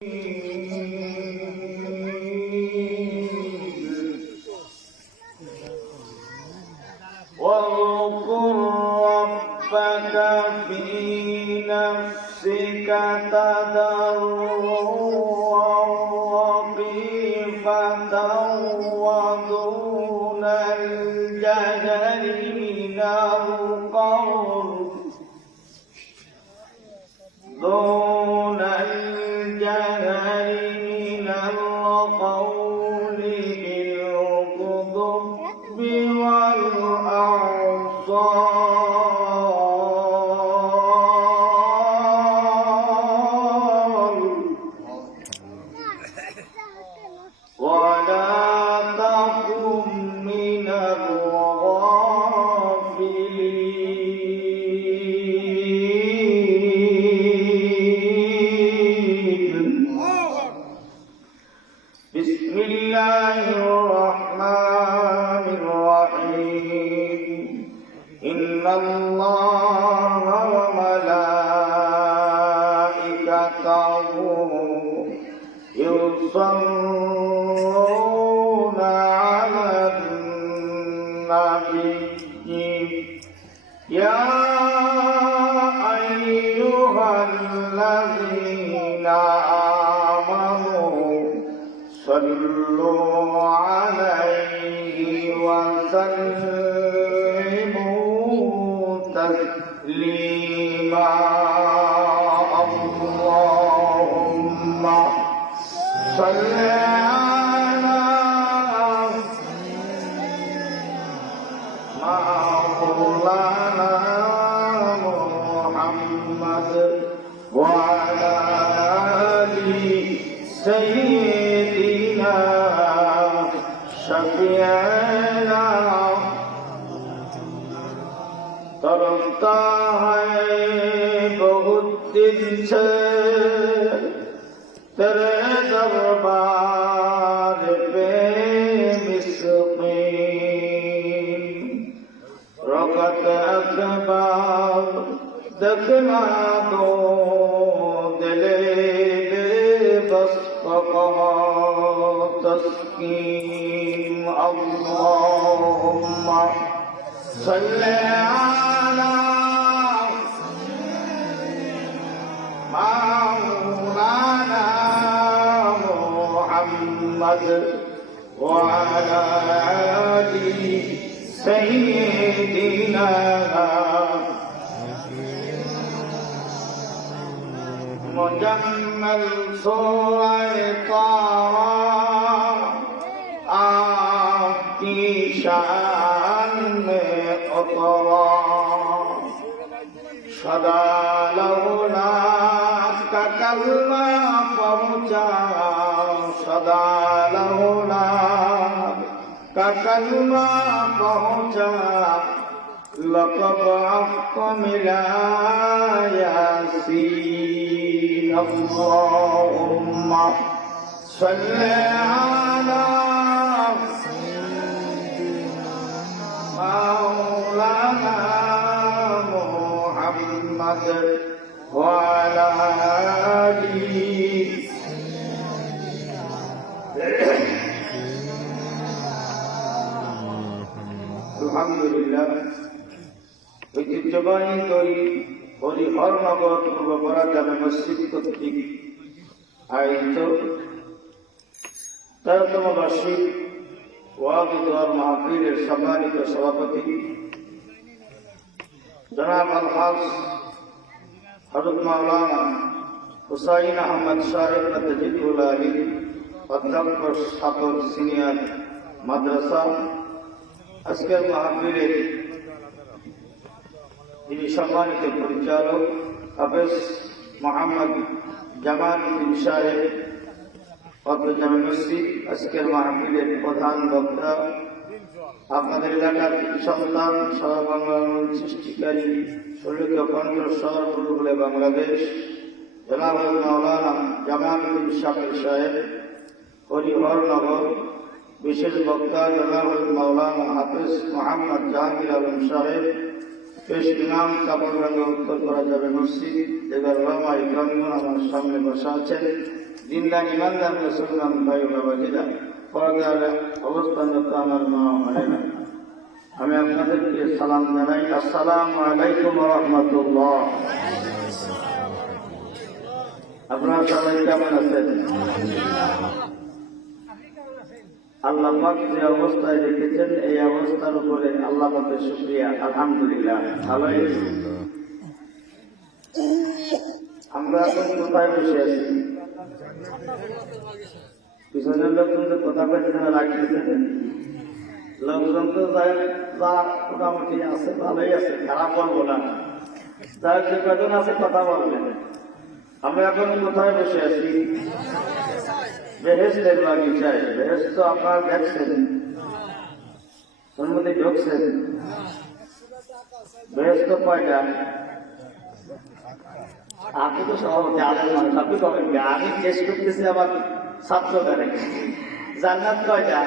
Mm-hmm. سيدنا شفيعنا کرتا ہے بہت دل سے صل على مولانا محمد وعلى آله سيدنا مجمل صور طه آتي آه، شعر لولا کا کلمہ پہنچا لقد احتمل ياسين اللهم صل على مولانا محمد وعلى ঐতিহ্যবাহী তৈরি হরিহরনগর পূর্বপরা জামে মসজিদ কর্তৃক। আয়োজিত তেরোতম বার্ষিক ওয়াদুদ্দার মাহফিলের সম্মানিত সভাপতি। জনাব আলহাজ হজরত মাওলানা হুসাইন আহমদ সাহেব নজিবুল আলী অধ্যক্ষ ছাত্র সিনিয়র মাদ্রাসা। আজকের মাহফিলের যিনি সম্মানিত পরিচালক হাফেজ মোহাম্মদ উদ্দিন সাহেব জামে মসজিদ, আজকের মাহফিলের প্রধান বক্তা, আপনাদের এলাকার সন্তান সর্বাঙ্গন সৃষ্টিকারী শরীর কণ্ঠস্বর বলে বাংলাদেশ, জনাব মাওলানা উদ্দিন শাকির সাহেব হরিহরনগর বিশেষ বক্তা জনাব মাওলানা হাফিজ মোহাম্মদ জাহাঙ্গীর আলম সাহেব পেশ ইমাম কাপড়রঙ্গ উত্তর করা যাবে মসজিদ। এবার রমা ইকরামগণ আমার সামনে বসা আছেন। জিন্দা ইমানদার মুসলমান ভাই বাবাজিরা পরদার অবস্থানরত আমার মা হয় না আমি আপনাদেরকে সালাম জানাই। আসসালামু আলাইকুম রহমতুল্লাহ। আপনারা সবাই কেমন আছেন? আল্লাহ পাক যে অবস্থায় রেখেছেন, এই অবস্থার উপরে আল্লাহ পাকের শুক্রিয়া, আলহামদুলিল্লাহ। ভালোই আমরা এখন কোথায় বসে আছি? পিছনের লোকজন তো কথা না রাখতেছে লোকজন তো যাই, যা মোটামুটি আছে, ভালোই আছে, খারাপ বলব না। যার যে কজন আছে, কথা বলবেন আমরা এখন কোথায় বসে আছি? বেহেস্তের বাগিচায় বেহেস্ত আপনার দেখছেন মধ্যে ঢুকছেন বেহেস্ত কয়টা আপনি তো সভাপতি আলের মানুষ আপনি কবেন? আমি চেষ্টা করতেছি আমার ছাত্রদের জান্নাত কয়টা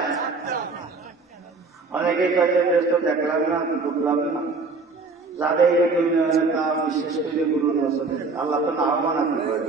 অনেকেই কয়টা ব্যস্ত দেখলাম না ঢুকলাম না যাদের এই দুনিয়ার কাম বিশেষ করে গুরু নসলে আল্লাহ তো নাও বানাতে পারে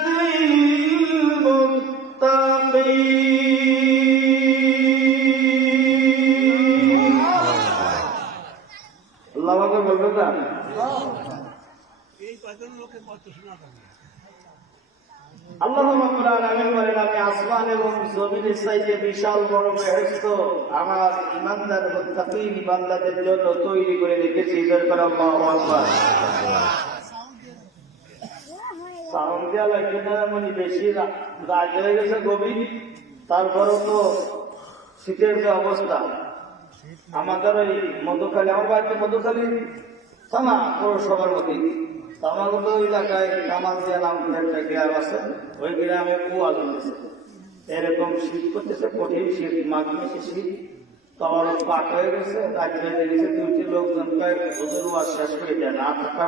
আল্লাহ বিশাল মানে বেশি রা- রাত হয়ে গেছে তারপরেও তো শীতের যে অবস্থা। আমাদের ওই মধুখালী আমার বাড়িতে মধুখালী থানা পৌরসভার মধ্যে। তো তো এলাকায় কুয়া এরকম শীত করতেছে, কঠিন শীত মাঘ শীত। তো পাক হয়ে গেছে দুইটি লোকজন কয়েক শেষ করে দেয় না থাকা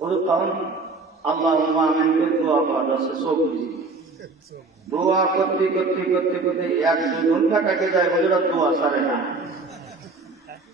হুজুর তখন আল্লাহ দোয়া করতে করতে করতে করতে এক দুই ঘণ্টা কাটে যায়, হুজুরা দোয়া সারে না।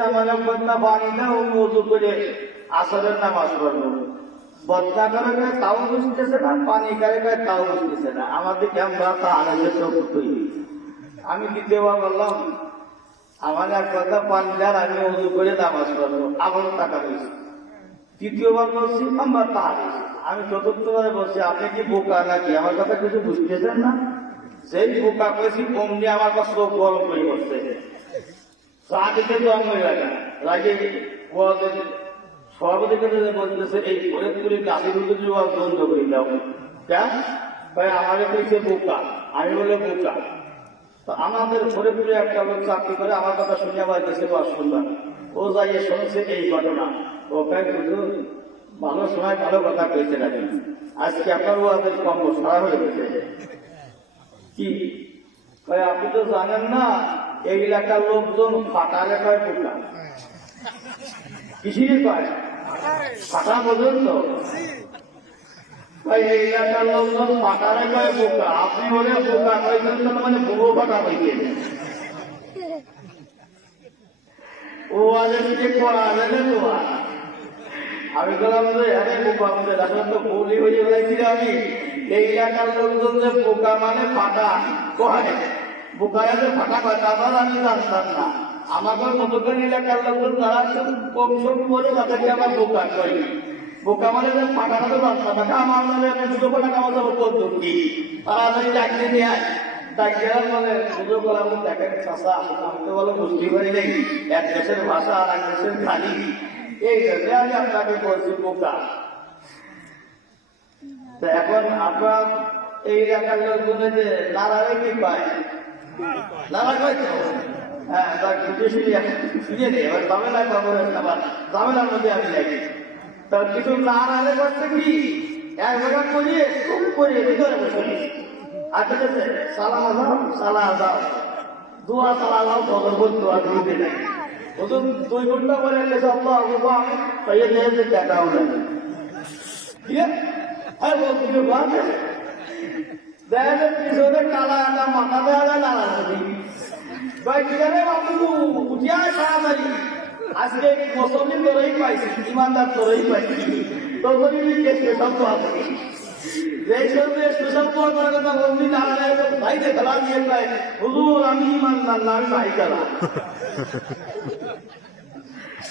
আমার না মজু করে তাও না, পানি তাও না। তা আমি দ্বিতীয়বার বললাম? আমার এক কথা, পানি দেন আমি উজু করে নামাজ পড়ব আবার টাকা দিয়েছি। তৃতীয়বার বলছি, আমার তার আমি চতুর্থবারে বলছি, আপনি কি বোকা নাকি? আমার কথা কিছু বুঝতেছেন না? সেই বোকা করেছি অমনি আমার কাছে চোখ গরম করে বসছে। চা দিতে তো আমি লাগে রাগে ওদের সভাপতিকে যদি বলতেছে, এই ফরিদপুরে গাছি দুটো জোয়ার বন্ধ করে দাও। কেন ভাই, আমাদের তো বোকা। আমি বলে বোকা। তো আমাদের ফরিদপুরে একটা লোক চাকরি করে আমার কথা শুনে আমার কাছে বা শুনলাম ও যাইয়ে শুনছে এই ঘটনা। ও হুজুর ভালো সময় ভালো কথা কইতে লাগে আজকে আপনার ওদের কম সারা হয়ে গেছে। কি? কয়, আপনি তো জানেন না, এই এলাকার লোকজন ফাটারে কয় বোকা কিসিরে কয় ফাটা পর্যন্ত ভাই এই এলাকার লোকজন ফাটারে কয় আপনি বলে বোকা কয়েছেন মানে বুড়ো ফাটা হইছে ও করা যাবে তো। আমি বললাম যে, আরে, বোকা আমাদের আসলে তো বলি হয়ে গেছি আমি। এই এলাকার লোকজন যে বোকা মানে ফাটা, কয়? বোকা যে ফাটা কয় আমার আমি জানতাম না। আমাদের মতকান এলাকার লোকজন তারা কম সম করে তাদেরকে আমার বোকা কয়। বোকা মানে যে ফাটাটা তো জানতাম না। আমার মানে আমি দুটো ফাটা কামা যাব পদ্ধতি তারা যদি চাকরি নেয় মানে বলে দেখেন চাষা, আমি তো বলো বুঝতে পারি নাই। এক দেশের ভাষা আর এক দেশের খালি। আমি আপনাকে বলছি বোকা এখন আপনার এই এলাকার লোকগুলো যে নারায় কি পায়? নারা তো? হ্যাঁ কিছু নারালে করছে কি? এক করিয়ে, খুব ভিতরে বসে আর ঠিক আছে সালা আজাম সালা আজাম দোয়া সালা আজাম ভগবত ওজন দুই ঘণ্টা পরে এসে আল্লাহ আল্লাহ তাই যে টাকাও নাই ঠিক আছে আর বলছি যে বাদ দেখা যায় পিছনে কালা আটা, মাথা দেওয়া যায় নানা ভাই কীভাবে বাবু উঠিয়া তাড়াতাড়ি। আজকে মুসলিম ধরেই পাইছি, ইমানদার ধরেই পাইছি। তখনই স্পেশাল দোয়া থাকে যে সঙ্গে স্পেশাল দোয়া করার কথা বলছি তারা ভাই দেখলা দিয়ে নাই হুজুর, আমি ইমানদার না, আমি ভাই গেলাম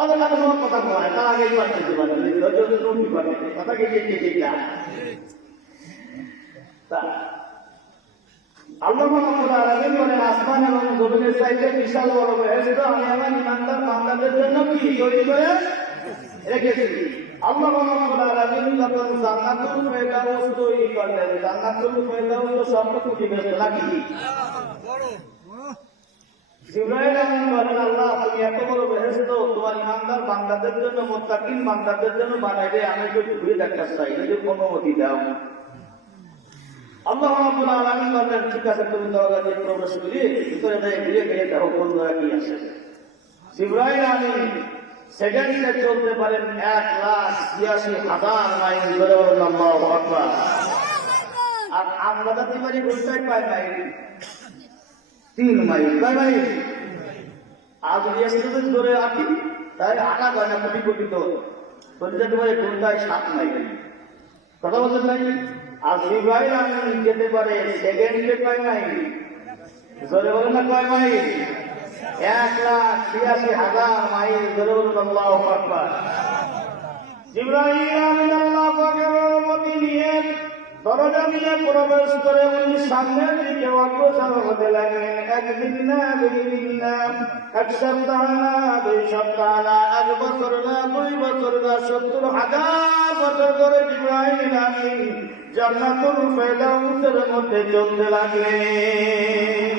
অত কথা কথা বলা, তার আগেই পাঠ দিতে পারেন ধৈর্য কথা কি ঠিক ঠিক আল্লাহ মোহাম্মদ আলামিন বলেন, আসমান এবং জমিনের চাইতে বিশাল বড় হয়েছিল আমি আমার ইমানদার বান্দাদের জন্য কি তৈরি করে রেখেছি? আল্লাহ মোহাম্মদ আলামিন যখন জান্নাতুল ফেরদাউস তৈরি করলেন, জান্নাতুল ফেরদাউস শব্দ খুঁজে বের লাগি জিব্রাইল আমিন বলেন আল্লাহ, তুমি এত বড় বেহেশত, তোমার জন্য, মুত্তাকিন বান্দাদের আমি একটু ঘুরে দেখতে চাই যদি অনুমতি দাও। আল্লাহ ঠিক আছে, তুমি দরজা দিয়ে চলতে পারেন এক লাখ হাজার মাইল ধরে আল্লাহু আকবার। আর আমরা তো পারি ঘুরতে পাই মাইল তিন মাইল। কয় মাইল? আজ এক্সপ্রেস ধরে আছি তাই আনা গয়না কোটি কোটি তো বলতে ভাই ঘন্টায় সাত মাইল? কথা বলতে নাই আর ইব্রাহিম আমি যেতে পারে, সেকেন্ডে কয় মাইল? জোরে বলেন না কয় মাইল? এক লাখ ছিয়াশি হাজার মাইল। জোরে বলুন, আল্লাহ আকবার। ইব্রাহিম আমিন আল্লাহ পাকের অনুমতি নিয়ে দরজা দিয়ে প্রবেশ উনি সামনের দিকে অগ্রসর হতে লাগলেন। একদিন না, দুই না, এক সপ্তাহ না, দুই সপ্তাহ না বছর না, দুই বছর না, সত্তর হাজার বছর ধরে ইব্রাহিম আমিন জান্নাতুল ফেরদাউসের মধ্যে চলতে লাগলেন।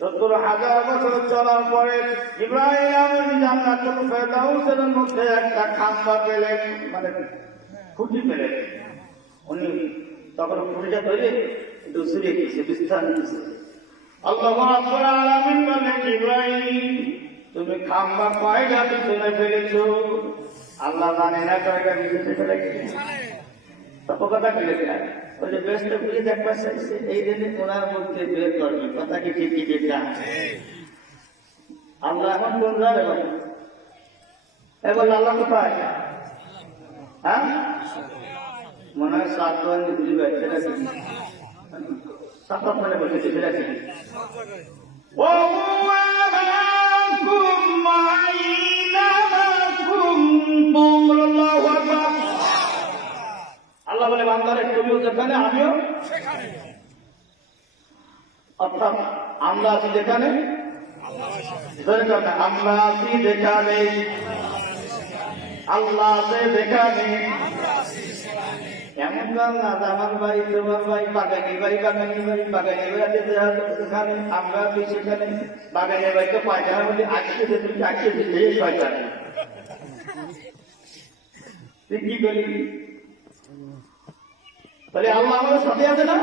সত্তর হাজার বছর চলার পরে ইব্রাহিম আমিন জান্নাতুল ফেরদাউসের মধ্যে একটা খাম্বা পেলেন মানে খুঁটি পেলেন। উনি তখন খুঁটিটা ধরে একটু শুয়ে গেছে বিশ্রাম নিচ্ছে আল্লাহ তুমি খাম্বা কয়টা পিছনে ফেলেছো? আল্লাহ জানে না কয়টা পিছনে কথা ফেলেছে ওই যে বেস্ট খুলে দেখবার চাইছে, এই জন্য ওনার মধ্যে বের করবে, কথা কি ঠিক ঠিক আল্লাহ এখন কোন আল্লাহ কোথায়? হ্যাঁ? মনে হয় সাত দল বুঝি সেটা সাত মানে বসেছে সেটা কি আল্লাহ বলে, বান্দারে তুমিও যেখানে আমিও। অর্থাৎ আমরা আছি যেখানে। আমরা আছি যেখানে। আল্লাহ আছে যেখানে। এমন কাল না আমার ভাই তোমার ভাই ভাই ভাই ভাই আছে সেখানে আমরা আছি সেখানে ভাই তো পায়খানা তুমি পায়খানা তুই কি তাহলে সাথে আছে না?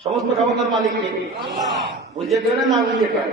সমস্ত ক্ষমতার মালিক বুঝে করে না বুঝে করে।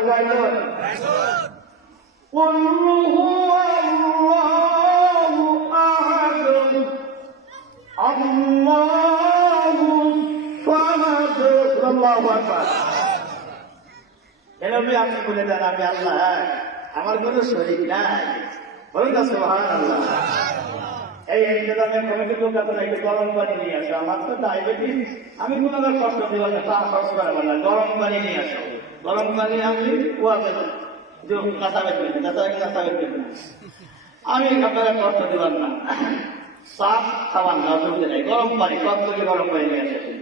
লাগাইলেন এরবি বলে দেন আমি আল্লাহ আমার কোনো শরীর নাই বলুন না সোহান এই ইন্তজামের কমিটি লোক গরম পানি নিয়ে আসো আমার তো ডায়াবেটিস আমি কোনো কষ্ট দিব না তা খরচ করে না গরম পানি নিয়ে আসো গরম পানি আমি কুয়াতে যে কাঁচা বেটবেন কাঁচা কাঁচা বেটবেন আমি আপনারা কষ্ট দিলাম না। সাপ খাবার না অসুবিধা নেই গরম পানি কত থেকে গরম পানি নিয়ে আসে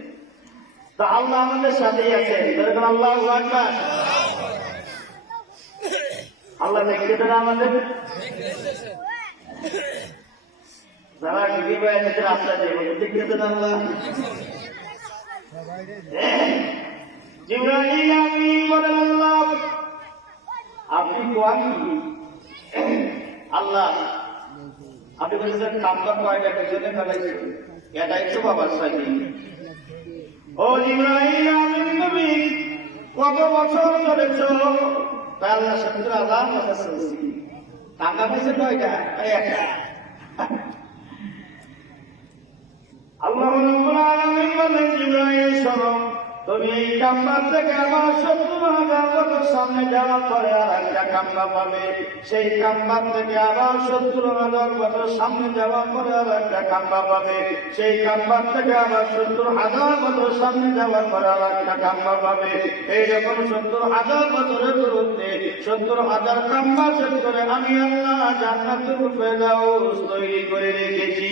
তো আল্লাহ আমাদের সাথেই আছেন। যেরকম আল্লাহ আকবার। আল্লাহ দেখতে দেন আমাদের? যারা টিভি বাইরে রাস্তা দেবে দেখতে আল্লাহ? জিব্রাইল আমিন বলেন, আল্লাহ, আপনি কোয়ান? আল্লাহ, আপনি বলেছেন নাম্বার কয়টা পেছনে ফেলাইছে। এটাই তো বাবার সাথে ও জিব্রাইল আমিন নবী, কত বছর ধরেছ তাই আল্লাহ সত্তর হাজার বছর চলছি টাকা পেয়েছে কয়টা? একটা। আল্লাহ বলেন জিব্রাইল শোনো তুমি এই কাম্বার থেকে আমার সত্তর হাজার সামনে যাওয়ার পরে আর একটা কাম্বা পাবে, সেই কাম্বার থেকে আবার সত্তর হাজার বছর সামনে যাওয়ার পরে আর একটা কাম্বা পাবে, সেই কাম্বার থেকে আবার সত্তর হাজার বছর সামনে যাওয়ার পরে আর একটা কাম্বা পাবে। এই এইরকম সত্তর হাজার বছরের বিরুদ্ধে সত্তর হাজার কাম্বা শেষ করে আমি আল্লাহ জান্নাতুল ফেরদাউস তৈরি করে রেখেছি।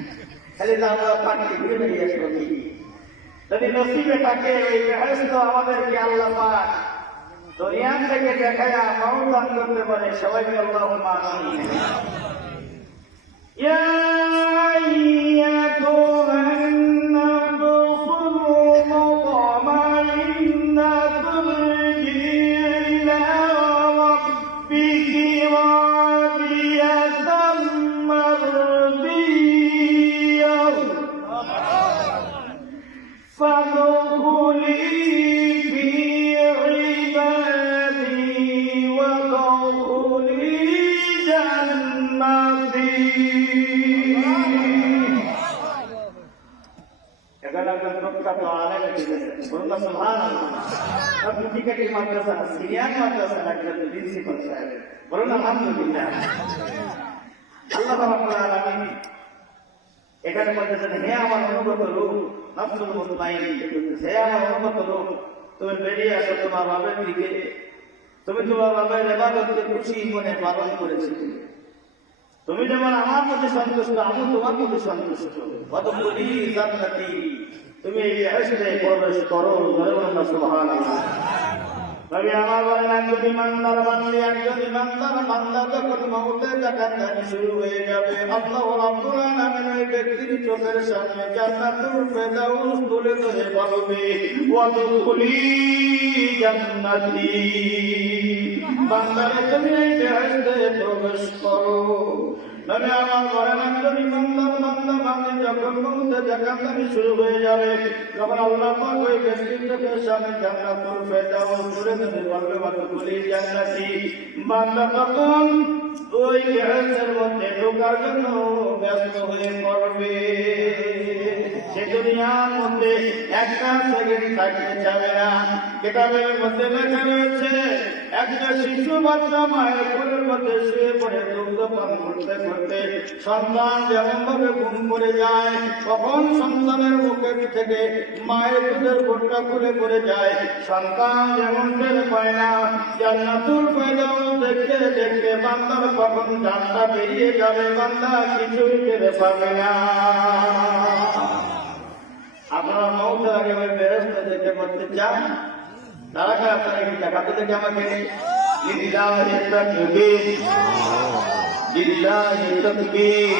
খালি আমরা পাখি ঘুরে বেরিয়ে আসব যদি নসিবে থাকে ওই বেহস্ত আমাদেরকে আল্লাহ পাক দুনিয়া থেকে দেখায় দান করতে পারে সবাইকে আল্লাহ মানুষ يا টিকাটি মাদ্রাসা সিরিয়ান মাদ্রাসা একজন প্রিন্সিপাল সাহেব বলুন, আলহামদুলিল্লাহ। আল্লাহ রাব্বুল আলামিন এখানে বলতেছেন, হে আমার অনুগত লোক নফসুল মুতমাইন, হে আমার অনুগত লোক তুমি বেরিয়ে আসো তোমার বাবার দিকে। তুমি তোমার বাবার ইবাদতকে খুশি মনে পালন করেছিলে তুমি যেমন আমার মধ্যে সন্তুষ্ট আমি তোমার মধ্যে সন্তুষ্ট। কত বলি জান্নাতি, তুমি এই বেহেশতে প্রবেশ করো ধরে সুবহানাল্লাহ। তবে আমার বলেন একজন ইমানদার বান্দি একজন ইমানদার বান্দা যখন মৌতের কান্দানি শুরু হয়ে যাবে, আল্লাহ তুলে ধরে বলবে বেহেশতে প্রবেশ করো। তবে আমার ঘরে একজন ইমানদার যখন শুরু হয়ে যাবে তখন আল্লাহ পাক ওই ওই গৃহের মধ্যে ঢোকার জন্য ব্যস্ত হয়ে মধ্যে একটা সেকেন্ড থাকতে চাবে না কিতাবের মধ্যে লেখা রয়েছে একটা শিশু বাচ্চা মায়ের কোলের মধ্যে শুয়ে পড়ে দুগ্ধ পান করতে করতে সন্তান যেমন ভাবে ঘুম পড়ে যায়, তখন সন্তানের মুখের থেকে মায়ের দুধের গোটটা খুলে পড়ে যায়। সন্তান যেমন টের পায় না, জান্নাতুল ফেদাও দেখতে দেখতে বান্দার কখন জানটা বেরিয়ে যাবে, বান্দা কিছুই টের পাবে না। আপনারা মৌতের আগে ওই বেরস্ত দেখে করতে চান তারা কে আপনারা কি দেখাতে দেখে আমাকে লিল্লাহি তাকবীর লিল্লাহি তাকবীর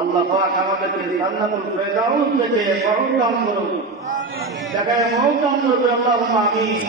আল্লাহ পাক আমাদেরকে জান্নাতুল ফেরদাউস থেকে মহকাম করুন। দেখায় মহকাম করবে আল্লাহ আমিন